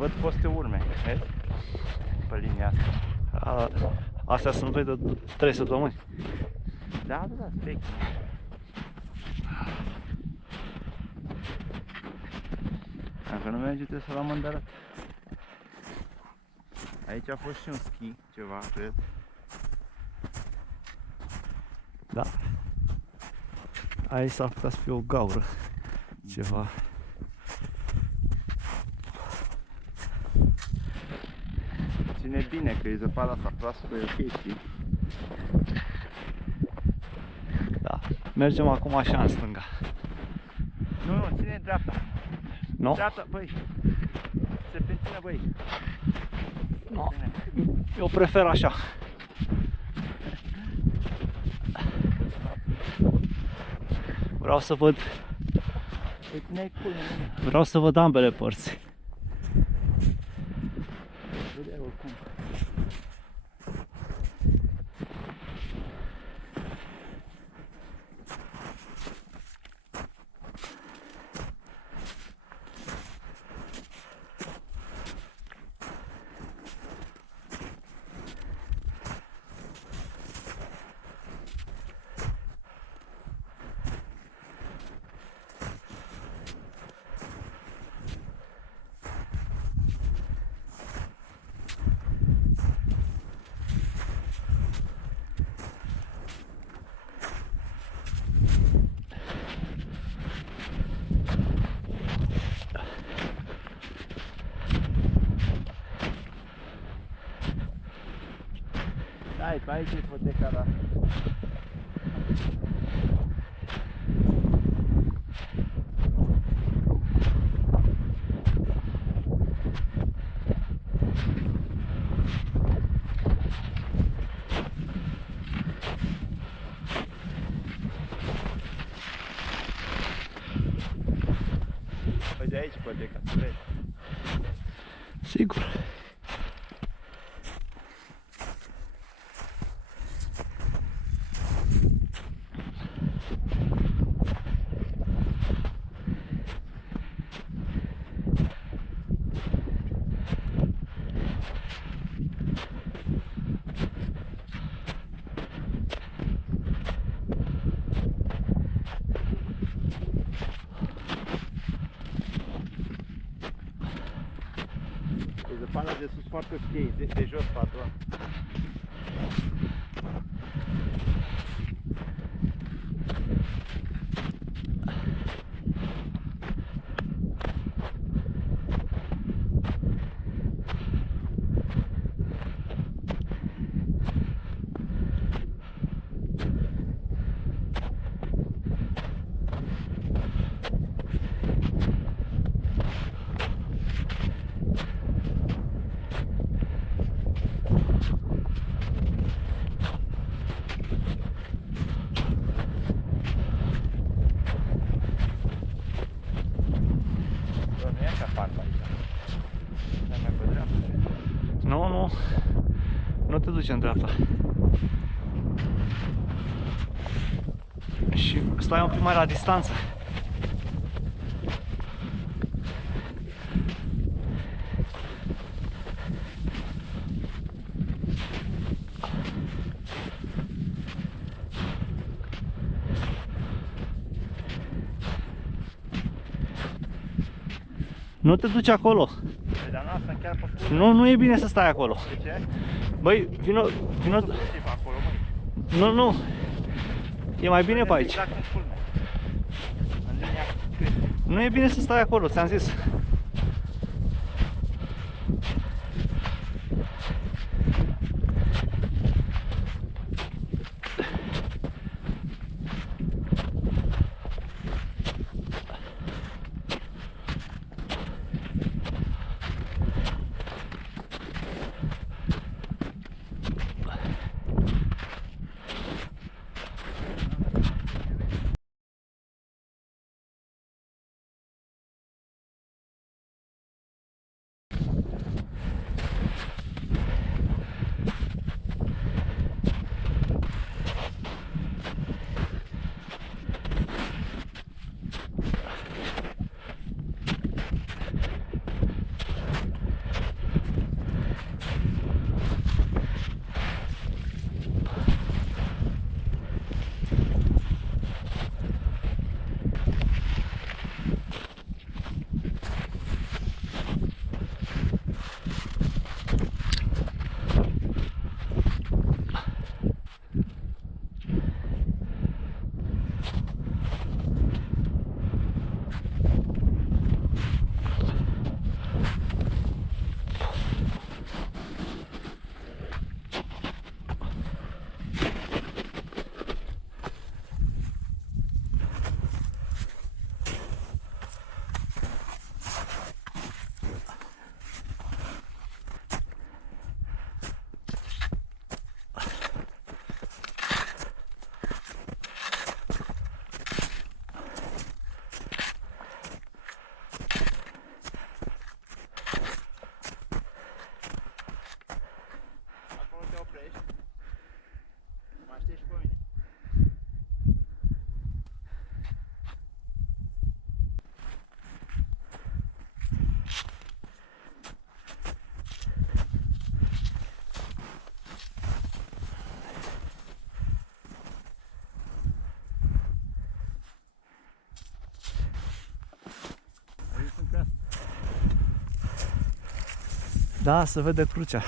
Văd foste urme, vezi? Pe linia asta. Astea sunt vechi de 3 săptămâni. Da, vechi. Dacă nu merge, trebuie să l-am îndărăt. Aici a fost și un schi, ceva, cred. Da. Aici s-ar putea să fie o gaură. Ceva. Ține bine că e zăpada asta proaspătă, e ok, știi? Da. Mergem acum așa în stânga. Nu, ține dreapta. Nu? Dreapta, băi. Serpentină, băi. No. Eu prefer așa. Vreau să văd. Vreau să văd ambele părți. Hai, pe aici e ipoteca, da. Păi de aici ipoteca, să vezi. Sigur. Zăpada de sus foarte ok, de jos patru. Nu, nu te duci în dreapta. Și stai un pic mai la distanță. Nu te duci acolo. Dar nu, asta chiar pe culme. Nu, nu e bine să stai acolo. De ce? Băi, vino... Acolo, măi. Nu, nu. E mai bine pe aici. Exact în culme. În linia. Nu e bine să stai acolo, ți-am zis. Da, se vede crucea.